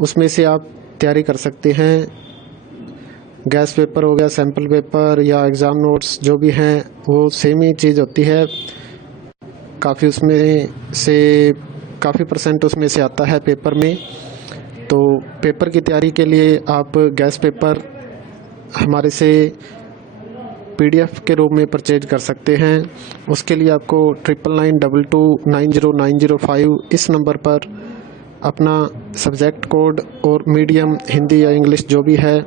उसमें से आप तैयारी कर सकते हैं। गैस पेपर हो गया, सैम्पल पेपर या एग्ज़ाम नोट्स जो भी हैं वो सेम ही चीज़ होती है। काफ़ी उसमें से काफ़ी परसेंट उसमें से आता है पेपर में। तो पेपर की तैयारी के लिए आप गैस पेपर हमारे से PDF के रूप में परचेज कर सकते हैं। उसके लिए आपको 9992290905 इस नंबर पर अपना सब्जेक्ट कोड और मीडियम हिंदी या इंग्लिश जो भी है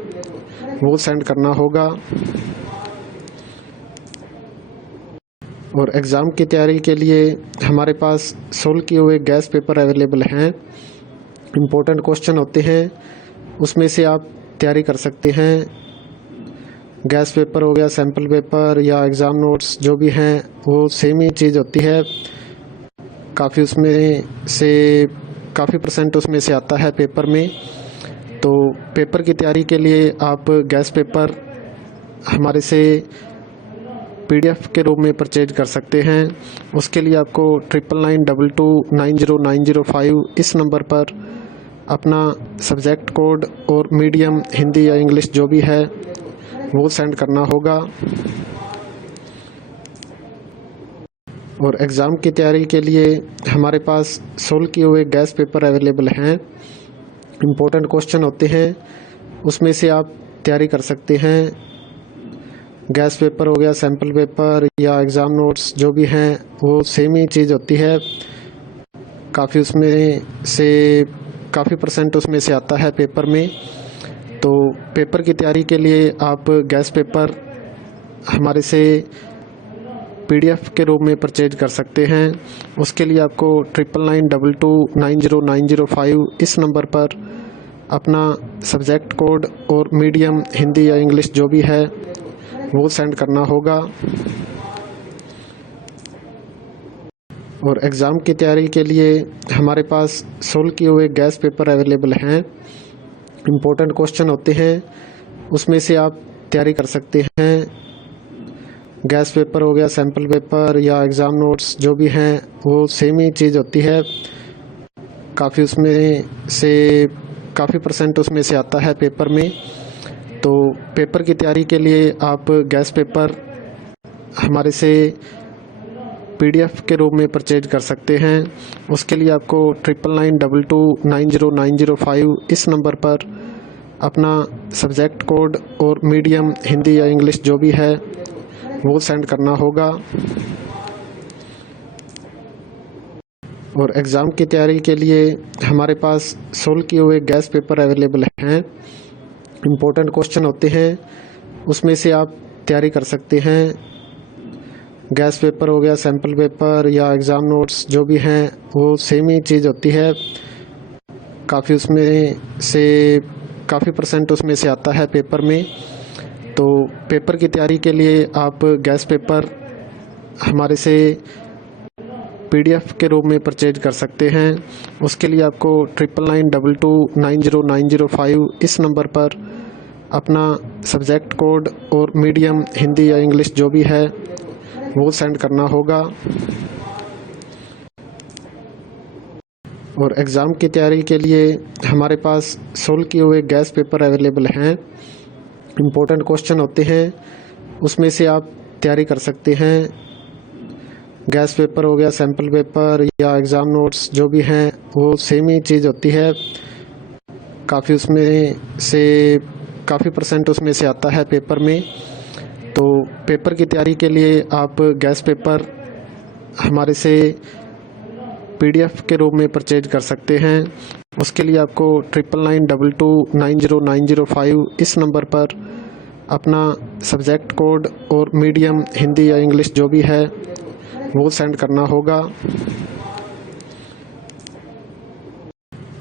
वो सेंड करना होगा। और एग्ज़ाम की तैयारी के लिए हमारे पास सोल्व किए हुए गैस पेपर अवेलेबल हैं। इम्पोर्टेंट क्वेश्चन होते हैं, उसमें से आप तैयारी कर सकते हैं। गैस पेपर हो गया, सैम्पल पेपर या एग्ज़ाम नोट्स जो भी हैं वो सेम ही चीज़ होती है। काफ़ी उसमें से काफ़ी परसेंट उसमें से आता है पेपर में। तो पेपर की तैयारी के लिए आप गैस पेपर हमारे से PDF के रूप में परचेज कर सकते हैं। उसके लिए आपको 9992290905 इस नंबर पर अपना सब्जेक्ट कोड और मीडियम हिंदी या इंग्लिश जो भी है वो सेंड करना होगा। और एग्ज़ाम की तैयारी के लिए हमारे पास सोल्व किए हुए गैस पेपर अवेलेबल हैं। इम्पोर्टेंट क्वेश्चन होते हैं, उसमें से आप तैयारी कर सकते हैं। गैस पेपर हो गया, सैम्पल पेपर या एग्ज़ाम नोट्स जो भी हैं वो सेम ही चीज़ होती है। काफ़ी उसमें से काफ़ी परसेंट उसमें से आता है पेपर में। तो पेपर की तैयारी के लिए आप गैस पेपर हमारे से PDF के रूप में परचेज कर सकते हैं। उसके लिए आपको 9992290905 इस नंबर पर अपना सब्जेक्ट कोड और मीडियम हिंदी या इंग्लिश जो भी है वो सेंड करना होगा। और एग्ज़ाम की तैयारी के लिए हमारे पास सोल्व किए हुए गैस पेपर अवेलेबल हैं। इम्पोर्टेंट क्वेश्चन होते हैं, उसमें से आप तैयारी कर सकते हैं। गैस पेपर हो गया, सैम्पल पेपर या एग्ज़ाम नोट्स जो भी हैं वो सेम ही चीज़ होती है। काफ़ी उसमें से काफ़ी परसेंट उसमें से आता है पेपर में। तो पेपर की तैयारी के लिए आप गैस पेपर हमारे से PDF के रूप में परचेज कर सकते हैं। उसके लिए आपको 9992290905 इस नंबर पर अपना सब्जेक्ट कोड और मीडियम हिंदी या इंग्लिश जो भी है वो सेंड करना होगा। और एग्ज़ाम की तैयारी के लिए हमारे पास सोल्व किए हुए गैस पेपर अवेलेबल हैं। इम्पोर्टेंट क्वेश्चन होते हैं, उसमें से आप तैयारी कर सकते हैं। गैस पेपर हो गया, सैम्पल पेपर या एग्ज़ाम नोट्स जो भी हैं वो सेम ही चीज़ होती है। काफ़ी उसमें से काफ़ी परसेंट उसमें से आता है पेपर में। तो पेपर की तैयारी के लिए आप गैस पेपर हमारे से PDF के रूप में परचेज कर सकते हैं। उसके लिए आपको 9992290905 इस नंबर पर अपना सब्जेक्ट कोड और मीडियम हिंदी या इंग्लिश जो भी है वो सेंड करना होगा। और एग्ज़ाम की तैयारी के लिए हमारे पास सोल्व किए हुए गैस पेपर अवेलेबल हैं। इम्पोर्टेंट क्वेश्चन होते हैं, उसमें से आप तैयारी कर सकते हैं। गैस पेपर हो गया, सैम्पल पेपर या एग्ज़ाम नोट्स जो भी हैं वो सेम ही चीज़ होती है। काफ़ी उसमें से काफ़ी परसेंट उसमें से आता है पेपर में। तो पेपर की तैयारी के लिए आप गैस पेपर हमारे से PDF के रूप में परचेज कर सकते हैं। उसके लिए आपको 9992290905 इस नंबर पर अपना सब्जेक्ट कोड और मीडियम हिंदी या इंग्लिश जो भी है वो सेंड करना होगा।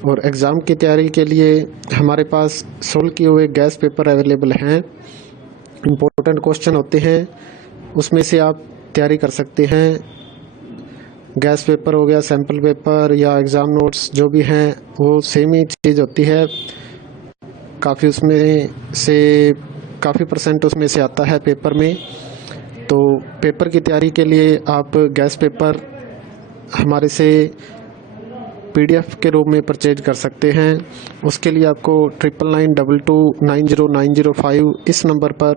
और एग्ज़ाम की तैयारी के लिए हमारे पास सोल्व किए हुए गैस पेपर अवेलेबल हैं। इम्पोर्टेंट क्वेश्चन होते हैं, उसमें से आप तैयारी कर सकते हैं। गैस पेपर हो गया, सैम्पल पेपर या एग्ज़ाम नोट्स जो भी हैं वो सेम ही चीज़ होती है। काफ़ी उसमें से काफ़ी परसेंट उसमें से आता है पेपर में। तो पेपर की तैयारी के लिए आप गैस पेपर हमारे से PDF के रूप में परचेज कर सकते हैं। उसके लिए आपको 9992290905 इस नंबर पर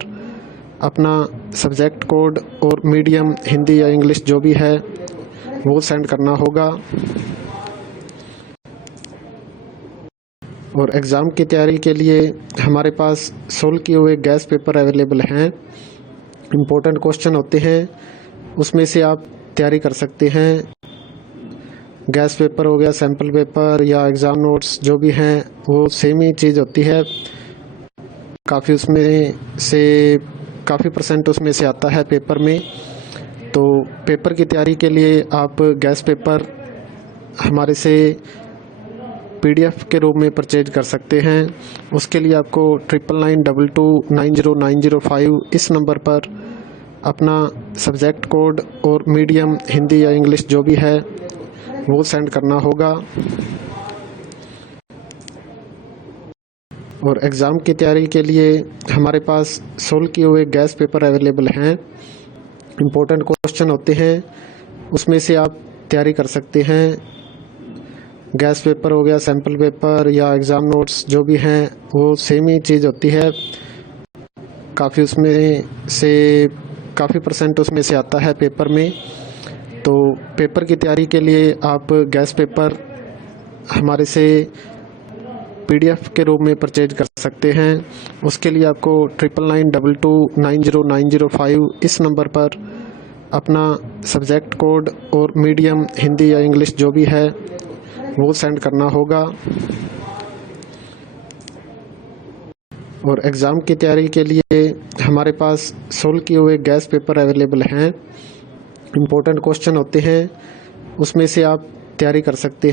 अपना सब्जेक्ट कोड और मीडियम हिंदी या इंग्लिश जो भी है वो सेंड करना होगा। और एग्ज़ाम की तैयारी के लिए हमारे पास सोल्व किए हुए गैस पेपर अवेलेबल हैं। इम्पोर्टेंट क्वेश्चन होते हैं, उसमें से आप तैयारी कर सकते हैं। गैस पेपर हो गया, सैम्पल पेपर या एग्ज़ाम नोट्स जो भी हैं वो सेम ही चीज़ होती है। काफ़ी परसेंट उसमें से आता है पेपर में। तो पेपर की तैयारी के लिए आप गैस पेपर हमारे से PDF के रूप में परचेज कर सकते हैं। उसके लिए आपको 9992290905 इस नंबर पर अपना सब्जेक्ट कोड और मीडियम हिंदी या इंग्लिश जो भी है वो सेंड करना होगा। और एग्ज़ाम की तैयारी के लिए हमारे पास सोल्व किए हुए गैस पेपर अवेलेबल हैं। इम्पोर्टेंट क्वेश्चन होते हैं, उसमें से आप तैयारी कर सकते हैं। गैस पेपर हो गया, सैम्पल पेपर या एग्ज़ाम नोट्स जो भी हैं वो सेम ही चीज़ होती है। काफ़ी परसेंट उसमें से आता है पेपर में। तो पेपर की तैयारी के लिए आप गैस पेपर हमारे से PDF के रूप में परचेज कर सकते हैं। उसके लिए आपको 9992290905 इस नंबर पर अपना सब्जेक्ट कोड और मीडियम हिंदी या इंग्लिश जो भी है वो सेंड करना होगा। और एग्ज़ाम की तैयारी के लिए हमारे पास सोल्व किए हुए गैस पेपर अवेलेबल हैं। इम्पोर्टेंट क्वेश्चन होते हैं, उसमें से आप तैयारी कर सकते